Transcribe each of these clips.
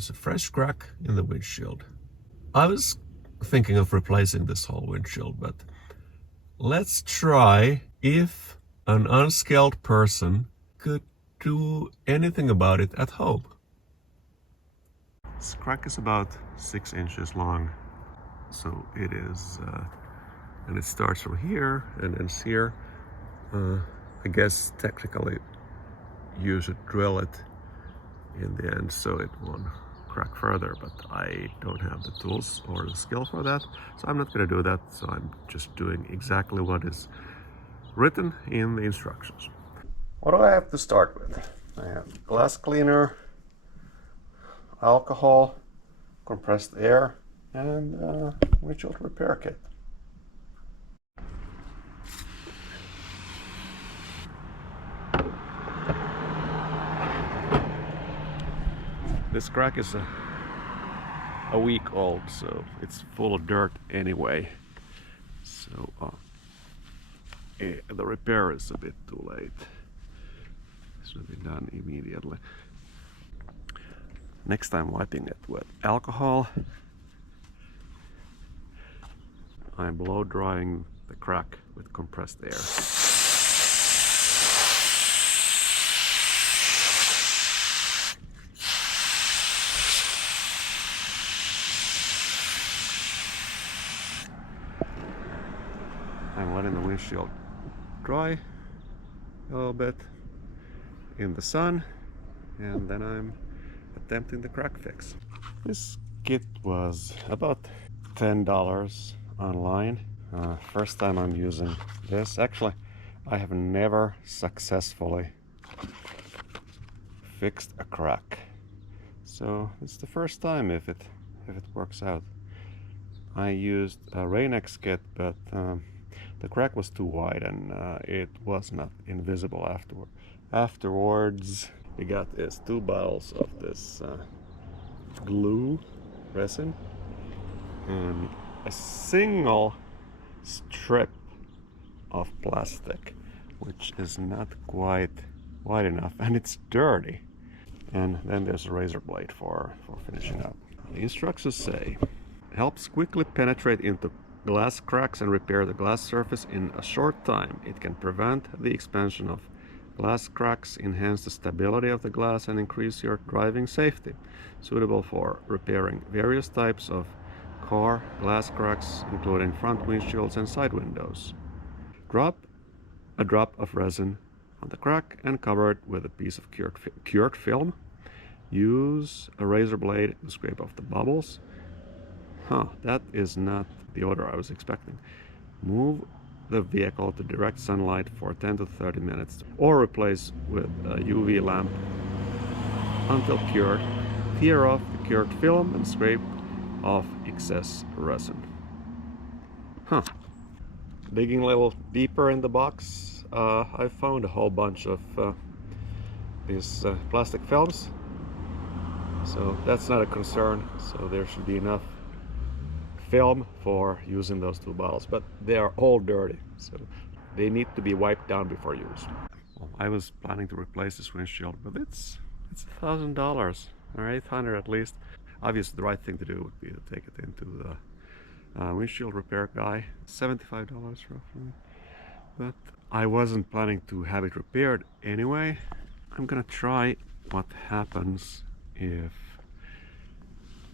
There's a fresh crack in the windshield. I was thinking of replacing this whole windshield, but let's try if an unskilled person could do anything about it at home. This crack is about 6 inches long, so it is, and it starts from here and ends here. I guess technically you should drill it in the end so it won't crack further, but I don't have the tools or the skill for that, so I'm not going to do that. So I'm just doing exactly what is written in the instructions. What do I have to start with? I have glass cleaner, alcohol, compressed air, and windshield repair kit. This crack is a week old, so it's full of dirt anyway. So the repair is a bit too late. It should be done immediately. Next I'm wiping it with alcohol. I'm blow drying the crack with compressed air. I'm letting the windshield dry a little bit in the sun, and then I'm attempting the crack fix. This kit was about $10 online. First time I'm using this. Actually, I have never successfully fixed a crack, so it's the first time if it works out. I used a Rain-X kit, but the crack was too wide and it was not invisible afterwards. We got is 2 bottles of this glue resin and a single strip of plastic, which is not quite wide enough, and it's dirty. And then there's a razor blade for finishing up. The instructions say, helps quickly penetrate into glass cracks and repair the glass surface in a short time. It can prevent the expansion of glass cracks, enhance the stability of the glass, and increase your driving safety. Suitable for repairing various types of car glass cracks, including front windshields and side windows. Drop a drop of resin on the crack and cover it with a piece of cured film. Use a razor blade to scrape off the bubbles. That is not the odor I was expecting. Move the vehicle to direct sunlight for 10 to 30 minutes, or replace with a UV lamp until cured. Tear off the cured film and scrape off excess resin. Digging a little deeper in the box, I found a whole bunch of these plastic films, so that's not a concern. So there should be enough film for using those 2 bottles, but they are all dirty, so they need to be wiped down before use. Well, I was planning to replace this windshield, but it's $1,000 or $800 at least. Obviously the right thing to do would be to take it into the windshield repair guy. $75 roughly, but I wasn't planning to have it repaired anyway. I'm gonna try what happens if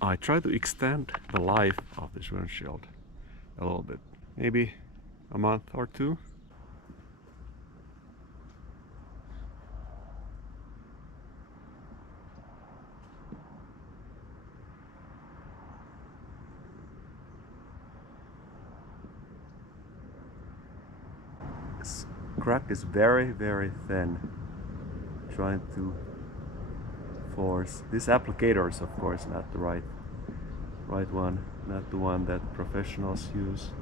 I try to extend the life of this windshield a little bit, maybe a month or 2. This crack is very, very thin. Trying to force this applicator is of course not the right one, not the one that professionals use.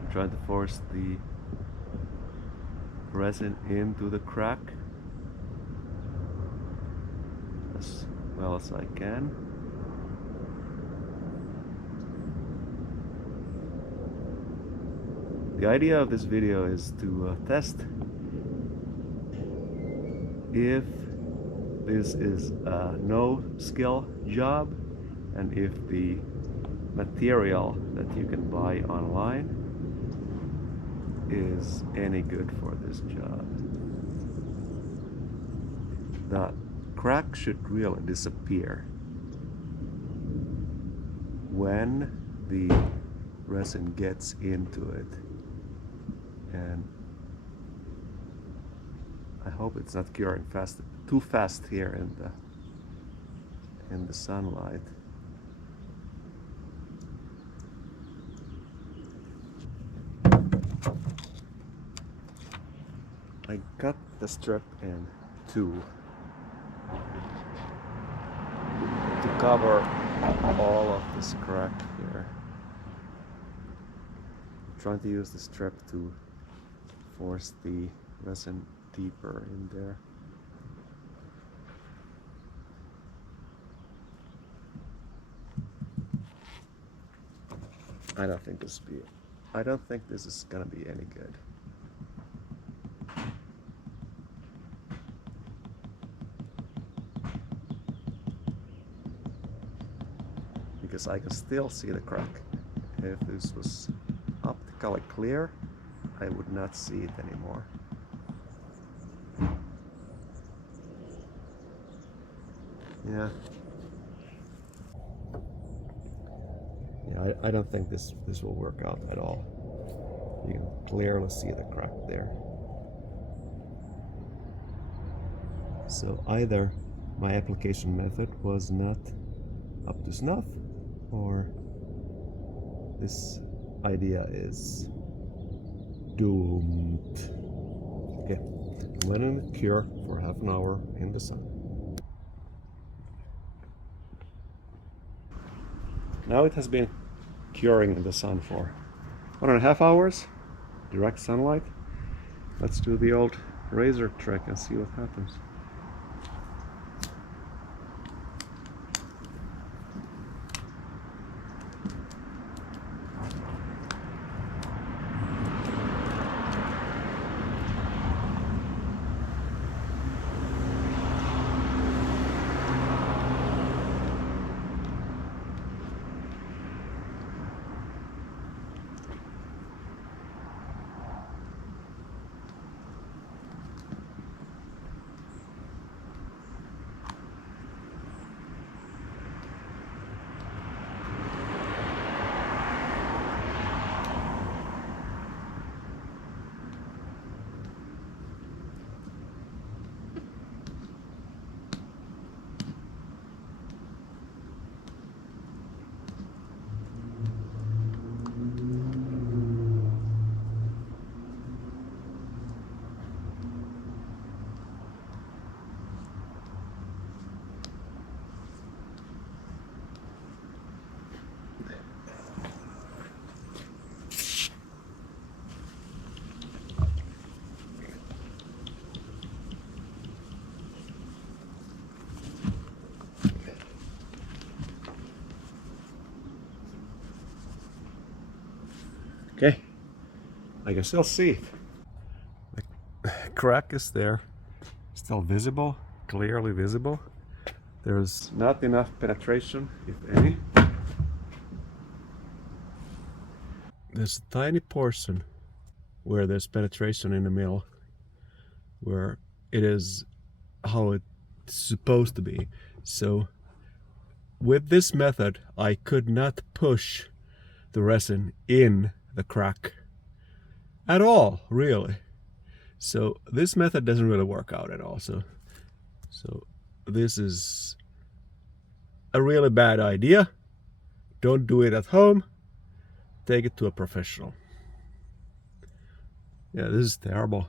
I'm trying to force the resin into the crack as well as I can. The idea of this video is to test if this is a no-skill job, and if the material that you can buy online is any good for this job. The crack should really disappear when the resin gets into it, and I hope it's not curing too fast here in the sunlight. I cut the strip in two to cover all of this crack here. I'm trying to use the strip to force the resin deeper in there. I don't think this is gonna be any good. Because I can still see the crack. If this was optically clear, I would not see it anymore. Yeah. I don't think this will work out at all. You can clearly see the crack there. So either my application method was not up to snuff, or this idea is doomed. Okay, I'm letting it cure for half an hour in the sun. Now it has been curing in the sun for 1.5 hours, direct sunlight. Let's do the old razor trick and see what happens. Okay, I can still see it. The crack is there, still visible, clearly visible. There's not enough penetration, if any. There's a tiny portion where there's penetration in the middle, where it is how it's supposed to be. So with this method, I could not push the resin in the crack at all, really. So this method doesn't really work out at all. So this is a really bad idea. Don't do it at home. Take it to a professional. Yeah, this is terrible.